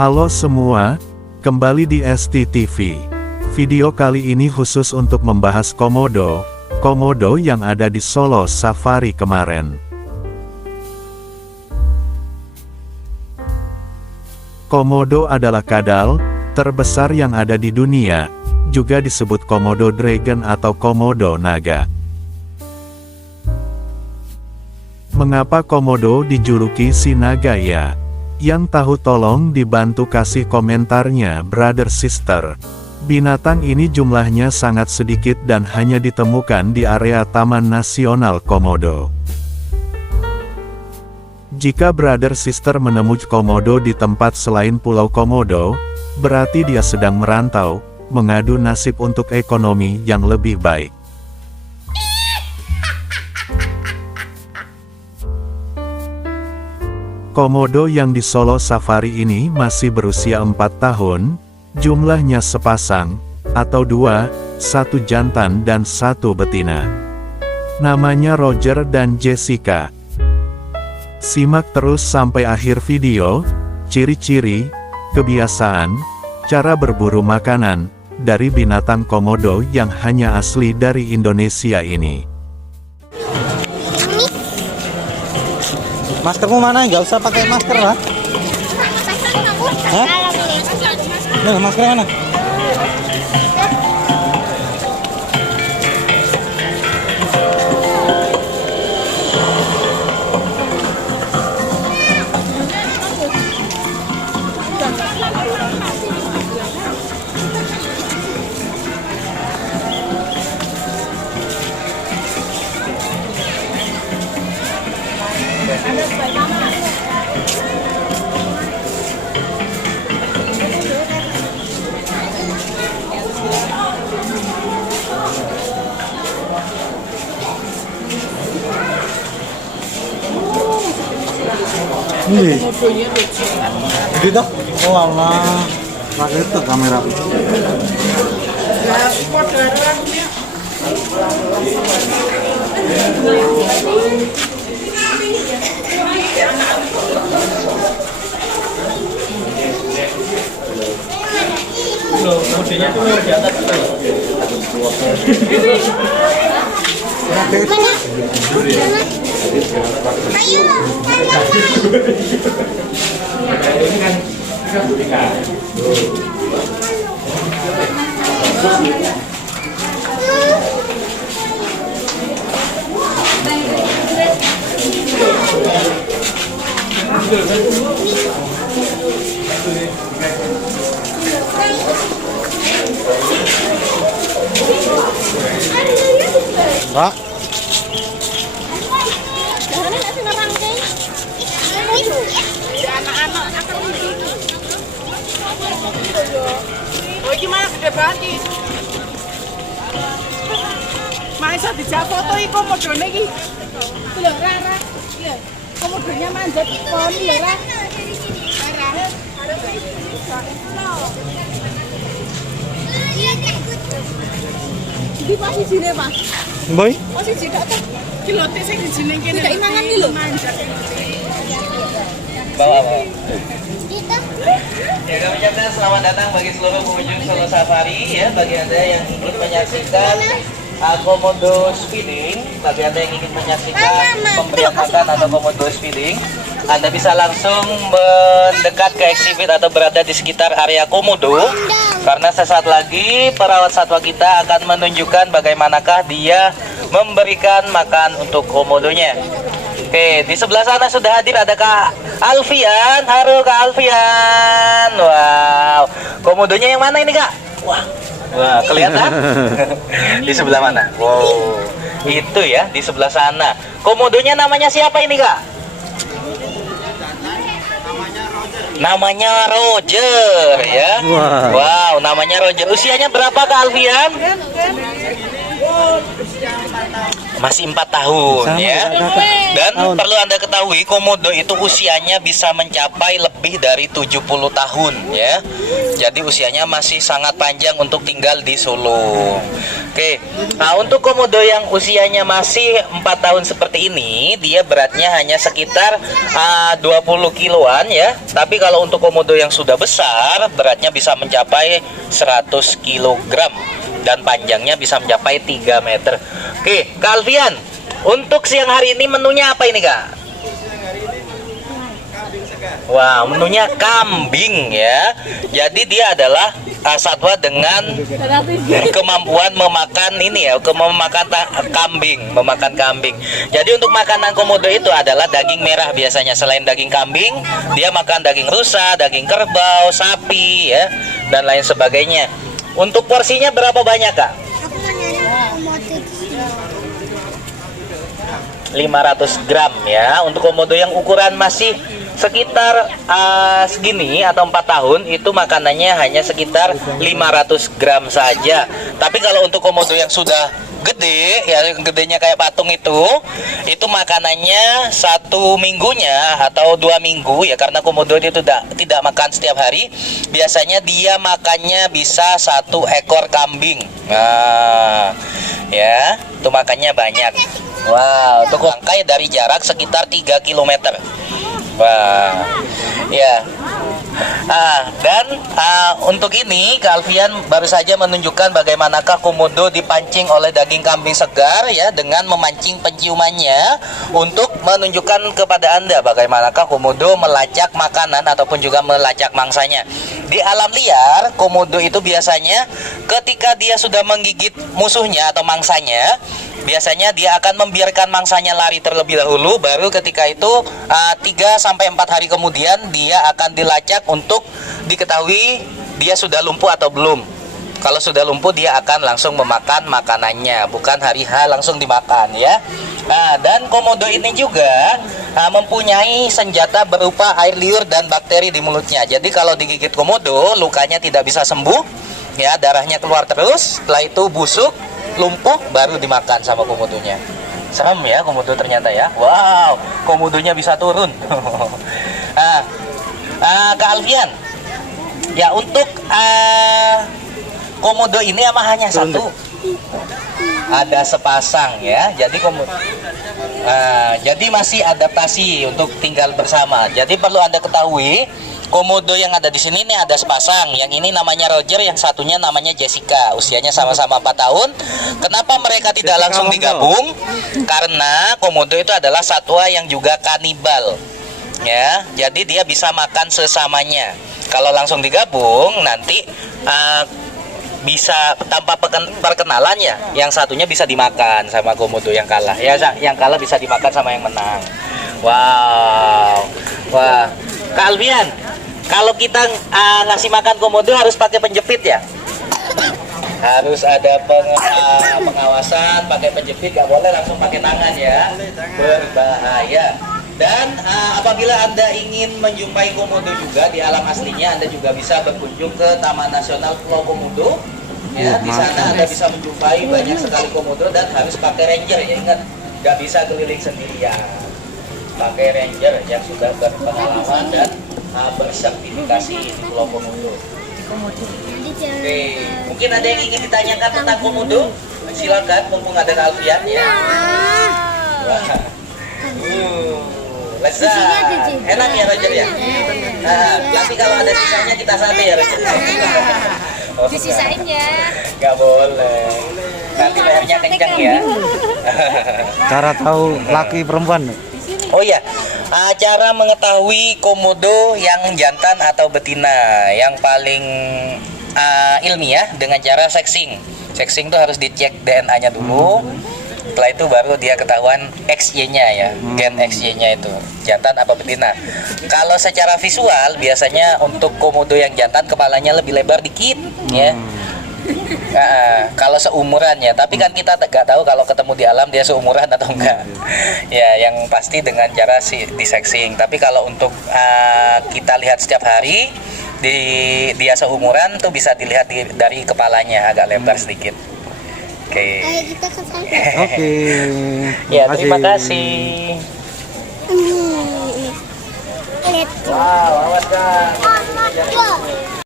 Halo semua, kembali di STTV. Video kali ini khusus untuk membahas komodo yang ada di Solo Safari kemarin. Komodo adalah kadal terbesar yang ada di dunia, juga disebut komodo dragon atau komodo naga. Mengapa komodo dijuluki si naga ya? Yang tahu tolong dibantu kasih komentarnya brother sister. Binatang ini jumlahnya sangat sedikit dan hanya ditemukan di area Taman Nasional Komodo. Jika brother sister menemui komodo di tempat selain Pulau Komodo, berarti dia sedang merantau, mengadu nasib untuk ekonomi yang lebih baik. Komodo yang di Solo Safari ini masih berusia 4 tahun, jumlahnya sepasang, atau 2, 1 jantan dan 1 betina. Namanya Roger dan Jessica. Simak terus sampai akhir video, ciri-ciri, kebiasaan, cara berburu makanan, dari binatang komodo yang hanya asli dari Indonesia ini. Maskermu mana? Nggak usah pakai masker lah. Hah? Mana masker mana? Ini gitu? Oh Allah, pakai itu kamera. Loh, modelnya tuh di atas itu. Pak. Oh, gimana gede banget? Masa dijak foto iki komodone iki. Lho, Rara. Lho, komodonya manjat pohon lho, Rara. Rara. Di posisine, Pak. Boy. Posisi dak ta. Ki lho sing dijine kene. Tidak imangan iki lho. Manjat. Bawa. Ya, kami ucapkan selamat datang bagi seluruh pengunjung Solo Safari ya, bagi Anda yang ingin menyaksikan komodo speeding, bagi Anda yang ingin menyaksikan pemberian makan atau komodo speeding, Anda bisa langsung mendekat ke eksibit atau berada di sekitar area komodo, karena sesaat lagi perawat satwa kita akan menunjukkan bagaimanakah dia memberikan makan untuk komodonya. Oke, di sebelah sana sudah hadir ada Kak Alfian. Halo Kak Alfian. Wow, komodonya yang mana ini Kak? Wah, kelihatan? Di sebelah mana? Wow, itu ya, di sebelah sana. Komodonya namanya siapa ini Kak? Namanya Roger ya. Wow, namanya Roger. Usianya berapa Kak Alfian? Masih 4 tahun Sama ya. ya, Kakak. Dan Tahun. perlu Anda ketahui komodo itu usianya bisa mencapai lebih dari 70 tahun ya. Jadi usianya masih sangat panjang untuk tinggal di Solo. Oke. Nah, untuk komodo yang usianya masih 4 tahun seperti ini, dia beratnya hanya sekitar 20 kiloan ya. Tapi kalau untuk komodo yang sudah besar, beratnya bisa mencapai 100 kilogram dan panjangnya bisa mencapai 3 meter. Oke, Kak Alfian, untuk siang hari ini menunya apa ini, Kak? Wah, menunya kambing ya. Jadi dia adalah satwa dengan kemampuan memakan ini ya, memakan kambing. Jadi untuk makanan komodo itu adalah daging merah biasanya. Selain daging kambing, dia makan daging rusa, daging kerbau, sapi ya, dan lain sebagainya. Untuk porsinya berapa banyak, Kak? 500 gram ya. Untuk komodo yang ukuran masih sekitar segini atau 4 tahun, itu makanannya hanya sekitar 500 gram saja. Tapi kalau untuk komodo yang sudah gede ya, yang gedenya kayak patung itu makanannya 1 minggunya atau 2 minggu ya, karena komodo itu tidak makan setiap hari. Biasanya dia makannya bisa 1 ekor kambing. Nah ya, itu makannya banyak. Wow, untuk langkai dari jarak sekitar 3 km. Wah, ya. Dan untuk ini Kak Alfian baru saja menunjukkan bagaimanakah komodo dipancing oleh daging kambing segar ya, dengan memancing penciumannya untuk menunjukkan kepada Anda bagaimanakah komodo melacak makanan ataupun juga melacak mangsanya. Di alam liar, komodo itu biasanya ketika dia sudah menggigit musuhnya atau mangsanya, biasanya dia akan membiarkan mangsanya lari terlebih dahulu, baru ketika itu 3-4 hari kemudian dia akan dilacak untuk diketahui dia sudah lumpuh atau belum. Kalau sudah lumpuh, dia akan langsung memakan makanannya, bukan hari H langsung dimakan ya. Dan komodo ini juga mempunyai senjata berupa air liur dan bakteri di mulutnya. Jadi kalau digigit komodo, lukanya tidak bisa sembuh ya, darahnya keluar terus, setelah itu busuk, lumpuh, baru dimakan sama komodonya. Serem ya komodo ternyata ya. Wow, komodonya bisa turun. Kak Alfian, ya untuk komodo ini apa hanya satu? Ada sepasang ya. Jadi jadi masih adaptasi untuk tinggal bersama. Jadi perlu Anda ketahui, komodo yang ada di sini ini ada sepasang. Yang ini namanya Roger, yang satunya namanya Jessica. Usianya sama-sama 4 tahun. Kenapa mereka tidak langsung digabung? Karena komodo itu adalah satwa yang juga kanibal. Ya, jadi dia bisa makan sesamanya. Kalau langsung digabung nanti bisa tanpa perkenalan ya, yang satunya bisa dimakan sama komodo yang kalah. Ya, yang kalah bisa dimakan sama yang menang. Wow. Wah, Kak Alfian, kalau kita ngasih makan komodo harus pakai penjepit ya? Harus ada pengawasan, pakai penjepit, nggak boleh langsung pakai tangan ya, berbahaya. Dan apabila Anda ingin menjumpai komodo juga di alam aslinya, Anda juga bisa berkunjung ke Taman Nasional Pulau Komodo. Ya, di sana Anda bisa menjumpai banyak sekali komodo dan harus pakai ranger ya, ingat, nggak bisa keliling sendirian. Pakai ranger yang sudah berpengalaman dan bersertifikasi di Pulau Komodo. Oke, mungkin ada yang ingin ditanyakan tentang komodo? Silakan, mumpung ada Alfian ya. Wah. Lezat. Enak ya Roger ya? Nanti kalau ada sisanya kita sate ya Roger. Disisain ya. Gak boleh. Nanti lehernya kencang ya. Cara tahu laki perempuan. Oh iya, cara mengetahui komodo yang jantan atau betina yang paling ilmiah dengan cara sexing. Sexing itu harus dicek DNA-nya dulu. Setelah itu baru dia ketahuan XY-nya ya, gen XY-nya itu jantan apa betina. Kalau secara visual biasanya untuk komodo yang jantan kepalanya lebih lebar dikit ya. Kalau seumuran ya, tapi kan kita nggak tahu kalau ketemu di alam dia seumuran atau enggak. Ya, yang pasti dengan cara disexing. Tapi kalau untuk kita lihat setiap hari dia seumuran tuh bisa dilihat dari kepalanya agak lebar sedikit. Oke. Ayo kita ke sana. Oke. Ya, terima kasih. Lihat. Wow, awas kan. Mama,